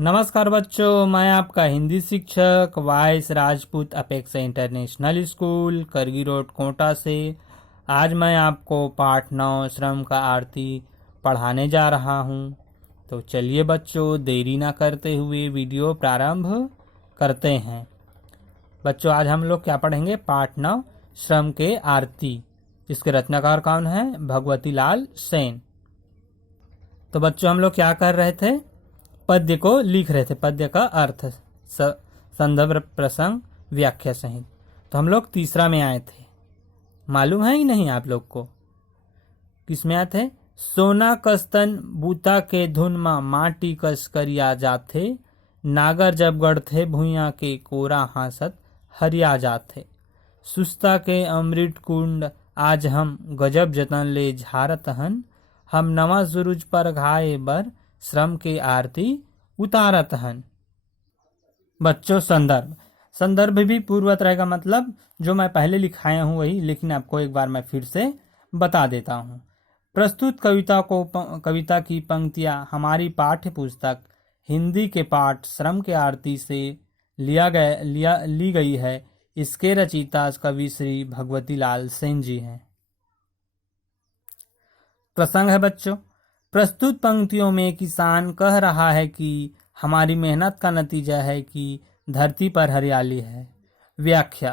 नमस्कार बच्चों, मैं आपका हिंदी शिक्षक वाइस राजपूत अपेक्षा इंटरनेशनल स्कूल करगी रोड कोटा से आज मैं आपको पाठ 9 श्रम का आरती पढ़ाने जा रहा हूं। तो चलिए बच्चों, देरी ना करते हुए वीडियो प्रारंभ करते हैं। बच्चों, आज हम लोग क्या पढ़ेंगे? पाठ 9 श्रम के आरती। इसके रचनाकार कौन है? भगवती लाल सेन। तो बच्चों, हम लोग क्या कर रहे थे? पद्य को लिख रहे थे। पद्य का अर्थ, संदर्भ, प्रसंग, व्याख्या सहित। तो हम लोग तीसरा में आए थे। मालूम है ही नहीं आप लोग को? किसमें आए थे? सोना कस्तन बूता के धुन मा माटी कस करिया जाथे, नागर जब गढ़थे भूया के कोरा हासत हरिया जाथे, सुस्ता के अमृत कुंड आज हम गजब जतन ले झारत हन, हम नवा सूरज पर घाए बर श्रम के आरती उतारत हन। बच्चों, संदर्भ भी पूर्वत रहेगा, मतलब जो मैं पहले लिखाया हूं वही, लेकिन आपको एक बार मैं फिर से बता देता हूं। प्रस्तुत कविता की पंक्तियां हमारी पाठ्य पुस्तक हिंदी के पाठ श्रम के आरती से ली गई है। इसके रचयिता कवि श्री भगवती लाल सेन जी हैं। प्रसंग है बच्चों, प्रस्तुत पंक्तियों में किसान कह रहा है कि हमारी मेहनत का नतीजा है कि धरती पर हरियाली है। व्याख्या,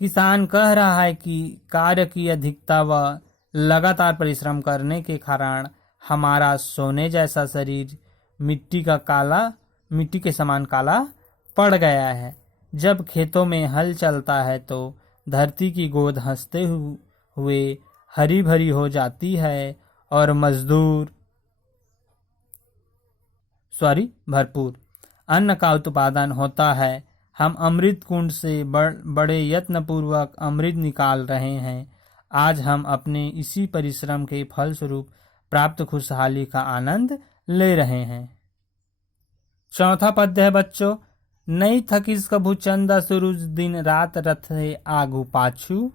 किसान कह रहा है कि कार्य की अधिकता व लगातार परिश्रम करने के कारण हमारा सोने जैसा शरीर मिट्टी के समान काला पड़ गया है। जब खेतों में हल चलता है तो धरती की गोद हंसते हुए हरी भरी हो जाती है और भरपूर अन्न का उत्पादन होता है। हम अमृत कुंड से बड़े यत्न पूर्वक अमृत निकाल रहे हैं। आज हम अपने इसी परिश्रम के फलस्वरूप प्राप्त खुशहाली का आनंद ले रहे हैं। चौथा पद्य है बच्चों, नहीं थकिस कभू चंदा सूरज दिन रात रथे आगू पाछू,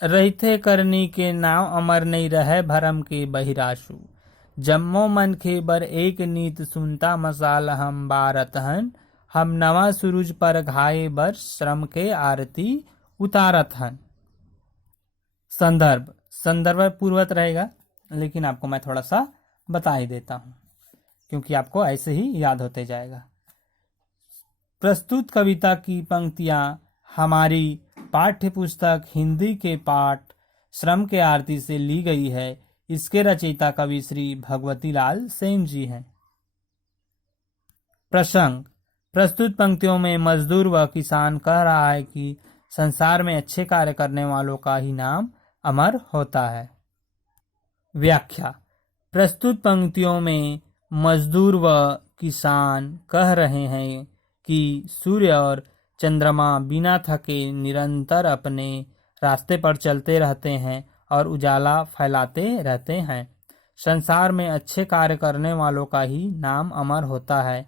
रहते करनी के नाव अमर नहीं रहे भरम के बहिराशु, जम्मो मन के बर एक नीत सुनता मसाल हम बारत हन, हम नवा सूरज पर घाये बर श्रम के आरती उतारत हन। संदर्भ पूर्वत रहेगा, लेकिन आपको मैं थोड़ा सा बता ही देता हूं क्योंकि आपको ऐसे ही याद होते जाएगा। प्रस्तुत कविता की पंक्तियां हमारी पाठ्य पुस्तक हिंदी के पाठ श्रम के आरती से ली गई है। इसके रचयिता कवि श्री भगवती लाल सेन जी हैं। प्रसंग, प्रस्तुत पंक्तियों में मजदूर व किसान कह रहा है कि संसार में अच्छे कार्य करने वालों का ही नाम अमर होता है। व्याख्या, प्रस्तुत पंक्तियों में मजदूर व किसान कह रहे हैं कि सूर्य और चंद्रमा बिना थके निरंतर अपने रास्ते पर चलते रहते हैं और उजाला फैलाते रहते हैं। संसार में अच्छे कार्य करने वालों का ही नाम अमर होता है।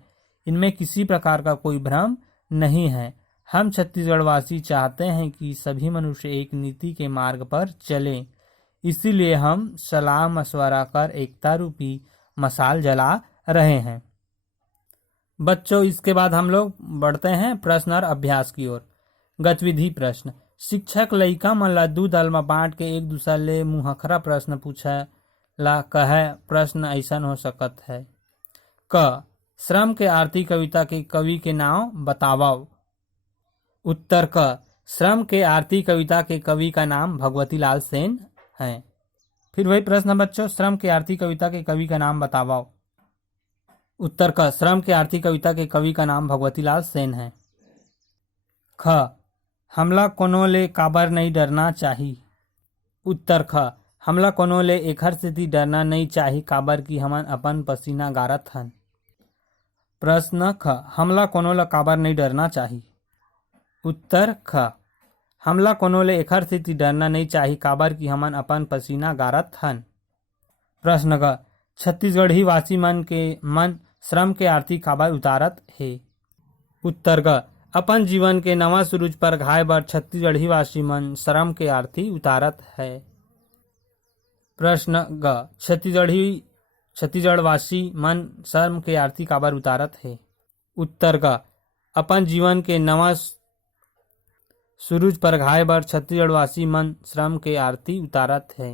इनमें किसी प्रकार का कोई भ्रम नहीं है। हम छत्तीसगढ़वासी चाहते हैं कि सभी मनुष्य एक नीति के मार्ग पर चलें। इसीलिए हम सलाह मशवरा कर एकता रूपी मशाल जला रहे हैं। बच्चों, इसके बाद हम लोग बढ़ते हैं प्रश्न और अभ्यास की ओर। गतिविधि प्रश्न, शिक्षक लइका मन ला दू दल में बांट के एक दूसरा ले मुहखरा प्रश्न पूछे ला कहे। प्रश्न ऐसा हो सकत है। क, श्रम के आरती कविता के कवि के नाम बताओ। उत्तर क, श्रम के आरती कविता के कवि का नाम भगवती लाल सेन है। फिर वही प्रश्न बच्चों, श्रम के आरती कविता के कवि का नाम बताओ। उत्तर क, श्रम के आरती कविता के कवि का नाम भगवती लाल सेन है। ख, हमला कोनो ले काबर नहीं डरना चाही। उत्तर ख, हमला कोनो ले एखर सेती डरना नहीं चाही काबर कि हमन अपन पसीना गारत हन। प्रश्न ख, हमला कोनो ला काबर नहीं डरना चाही। उत्तर ख, हमला कोनो ले एखर सेती डरना नहीं चाही काबर कि हमन अपन पसीना गारत हन। प्रश्न ग, छत्तीसगढ़ी वासी मन श्रम के आरती काबर उतारत हे। उत्तर ग, अपन जीवन के नवा सूरज पर घाय बर छत्तीसगढ़ी वासी मन श्रम के आरती उतारत है। प्रश्न ग, छत्तीसगढ़ वासी मन श्रम के आरती काबर उतारत हे? उत्तर ग अपन जीवन के नवा सुरूज परघाए बर छत्तीसगढ़ वासी मन श्रम के आरती उतारत हे।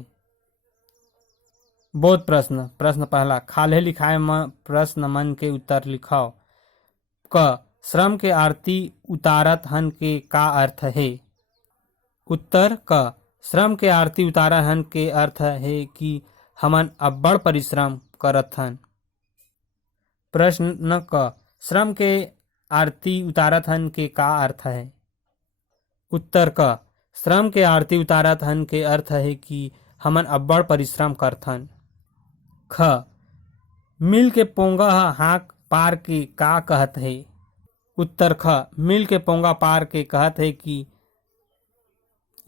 बोध प्रश्न। प्रश्न पहला, खाल्हे लिखाए प्रश्न मन के उत्तर लिखाओ। क श्रम के आरती उतारत हन के का अर्थ है? उत्तर क श्रम के आरती उतारत हन के अर्थ है कि हमन अब्बड़ परिश्रम करत हन। प्रश्न क श्रम के आरती उतारत हन के का अर्थ है? उत्तर क श्रम के आरती उतारत हन के अर्थ है कि हमन अब्बड़ परिश्रम करथन। ख मिल के पोंगा हाक पार के का कहत है? उत्तर ख मिल के पोंगा पार के कहत है कि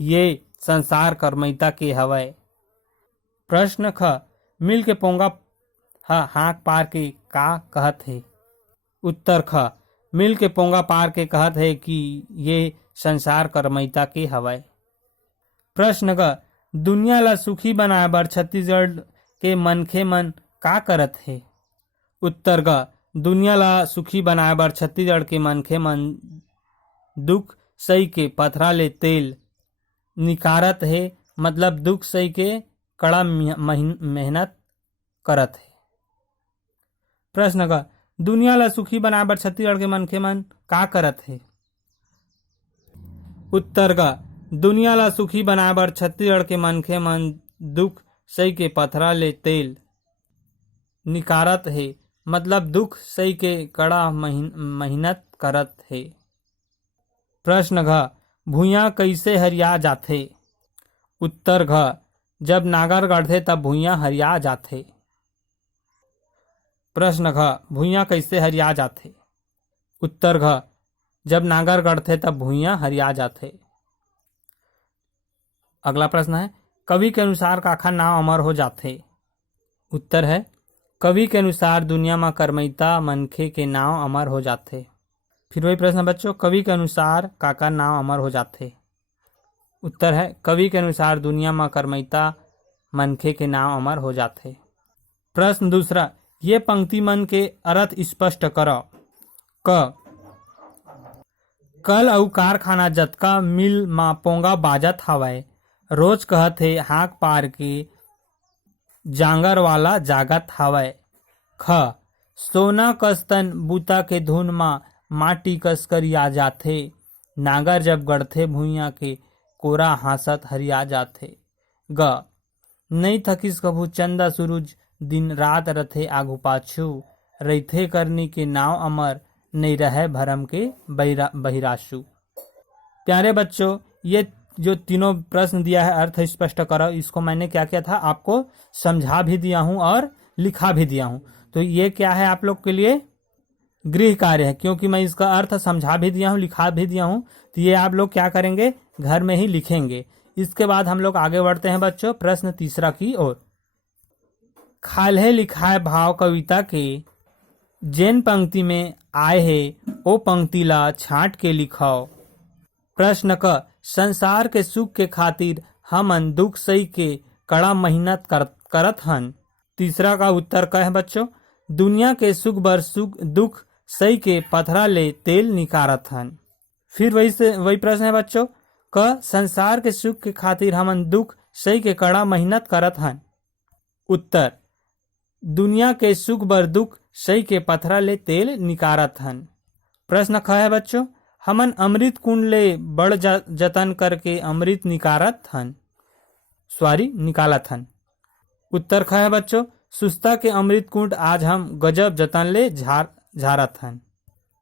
ये संसार करमैता के हवय। प्रश्न ख मिल के पोंगा हाक पार के का कहत है? उत्तर ख मिल के पोंगा पार के कहत है कि ये संसार करमैता के हवय। प्रश्न ग दुनिया ला सुखी बनाए बर छत्तीसगढ़ के मनखे मन का करत हे? उत्तर ग दुनिया ला सुखी बनाए बर छत्तीसगढ़ के मनखे मन दुख सही के पथरा ले तेल निकारत हे, मतलब दुख सही के कड़ा मेहनत करत हे। प्रश्न ग दुनिया ला सुखी बनाए बर छत्तीसगढ़ के मनखे मन का करत हे? उत्तर ग दुनिया ला सुखी बनाए बर छत्तीसगढ़ के मनखे मन दुख सही के पथरा ले तेल निकारत हे, मतलब दुख सही के कड़ा मेहनत करत हे। प्रश्न घ भुइयां कइसे हरिया जाथे? उत्तर घ जब नागर गढ़थे तब भुइयां हरिया जाथे। प्रश्न घ भुइयां कइसे हरिया जाथे? उत्तर घ जब नागर गढ़थे तब भुइयां हरिया जाथे। अगला प्रश्न है, कवि के अनुसार काखर नाव अमर हो जाथे? उत्तर है, कवि के अनुसार दुनिया में करमैता मनखे के नाव अमर हो जाथे। फिर वही प्रश्न बच्चों, कवि के अनुसार काखर नाव अमर हो जाथे? उत्तर है, कवि के अनुसार दुनिया में करमैता मनखे के नाव अमर हो जाथे। प्रश्न दूसरा, ये पंक्ति मन के अर्थ स्पष्ट करो। क कल अउ कारखाना जतका मिल म पोंगा बाजत हवय, रोज कहत हे हाक पार के जांगर वाला जागत हवय। ख सोना कस तन बूता के धुन म माटी कस करिया जाथे, नागर जब गढ़थे भुइयां के कोरा हासत हरिया जाथे। ग नई थकिस कभू चंदा सूरज दिन रात रथे आघू पाछू, रहिथे करनी के नाव अमर नहीं रहे भरम के बहिराशु। प्यारे बच्चों, ये जो तीनों प्रश्न दिया है अर्थ स्पष्ट करो, इसको मैंने क्या किया था, आपको समझा भी दिया हूं और लिखा भी दिया हूं। तो ये क्या है आप लोग के लिए गृह कार्य है, क्योंकि मैं इसका अर्थ समझा भी दिया हूं लिखा भी दिया हूं। तो ये आप लोग क्या करेंगे, घर में ही लिखेंगे। इसके बाद हम लोग आगे बढ़ते हैं बच्चों प्रश्न तीसरा की ओर। खाल्हे लिखाए भाव कविता के जेन पंक्ति में आए है ओ पंक्ति ला छांट के लिखाओ। प्रश्न क संसार के सुख के खातिर हमन दुख सही के कड़ा मेहनत करत हन। तीसरा का उत्तर का है बच्चों, दुनिया के सुख बर सुख दुख सही के पथरा ले तेल निकारत हन। फिर वही प्रश्न है बच्चों, क संसार के सुख के खातिर हमन दुख सही के कड़ा मेहनत करत हन। उत्तर दुनिया के सुख बर दुख सही के पथरा ले तेल निकारत हन। प्रश्न ख है बच्चों, हमन अमृत कुंड ले बड़ जतन करके अमृत निकारत हन, निकालत हन। उत्तर ख है बच्चों, सुस्ता के अमृत कुंड आज हम गजब जतन ले झारत हन।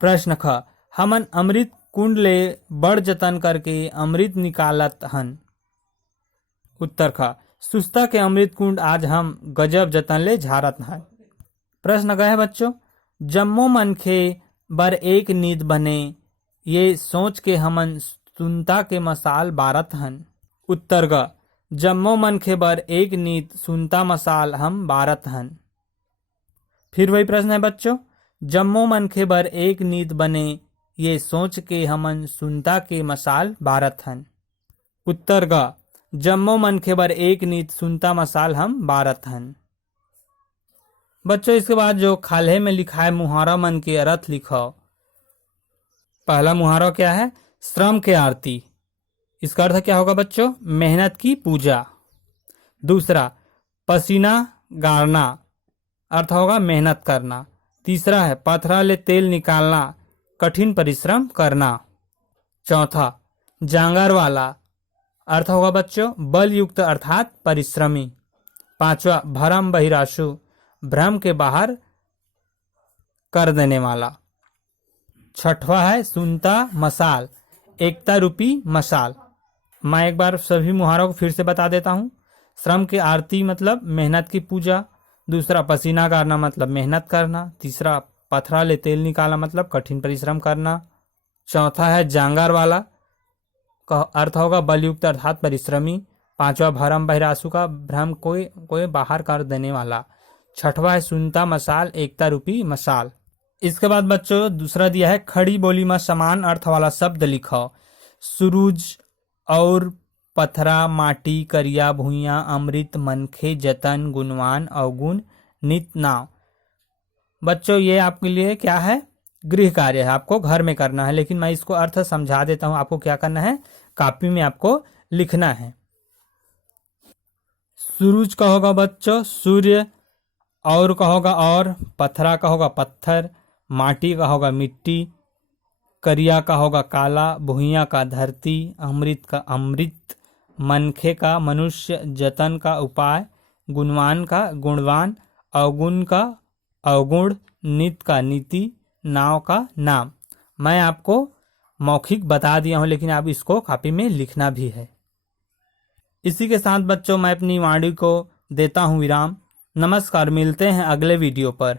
प्रश्न ख हमन अमृत कुंड ले बड़ जतन करके अमृत निकालत हन। उत्तर ख सुस्ता के अमृत कुंड आज हम गजब जतन ले झारत हन। प्रश्न ग है बच्चों, जम्मो मनखे बर एक नींद बने, ये सोच के हमन सुनता के मसाल बारत हन। उत्तर ग जम्मो मनखे बर एक नींद सुनता मसाल हम बारत हन। फिर वही प्रश्न है बच्चों, जम्मो मनखे बर एक नींद बने, ये सोच के हमन सुनता के मसाल बारत हन। उत्तर ग जम्मो मनखे बर एक नींद सुनता मसाल हम बारत हन। बच्चों इसके बाद जो खाल्हे में लिखा है मुहारा मन के अर्थ लिखो। पहला मुहारा क्या है? श्रम के आरती। इसका अर्थ क्या होगा बच्चों? मेहनत की पूजा। दूसरा पसीना गाड़ना, अर्थ होगा मेहनत करना। तीसरा है पथरा ले तेल निकालना, कठिन परिश्रम करना। चौथा जांगर वाला, अर्थ होगा बच्चों बल युक्त अर्थात परिश्रमी। पांचवा भरम बहिराशु, भ्रम के बाहर कर देने वाला। छठवा है सुनता मसाल, एकता रूपी मसाल। मैं एक बार सभी मुहारों को फिर से बता देता हूँ। श्रम की आरती मतलब मेहनत की पूजा। दूसरा पसीना गाड़ना मतलब मेहनत करना। तीसरा पथरा ले तेल निकालना मतलब कठिन परिश्रम करना। चौथा है जांगर वाला का अर्थ होगा बलयुक्त अर्थात परिश्रमी। पांचवा भरम बहिरासु का भ्रम कोई बाहर कर देने वाला। छठवा है सुनता मसाल, एकता रूपी मसाल। इसके बाद बच्चों दूसरा दिया है खड़ी बोली में समान अर्थ वाला शब्द लिखो। सूरज और पथरा, माटी, करिया, भुइया, अमृत, मनखे, जतन, गुणवान, अवगुण, नित, नाव। बच्चों ये आपके लिए क्या है? गृह कार्य है, आपको घर में करना है, लेकिन मैं इसको अर्थ समझा देता हूं। आपको क्या करना है? कॉपी में आपको लिखना है। सूरज का होगा बच्चों सूर्य, और का होगा और, पथरा का होगा पत्थर, माटी का होगा मिट्टी, करिया का होगा काला, भुइया का धरती, अमृत का अमृत, मनखे का मनुष्य, जतन का उपाय, गुणवान का गुणवान, अवगुण का अवगुण, नित का नीति, नाव का नाम। मैं आपको मौखिक बता दिया हूं, लेकिन आप इसको कॉपी में लिखना भी है। इसी के साथ बच्चों मैं अपनी वाणी को देता हूं विराम। नमस्कार, मिलते हैं अगले वीडियो पर।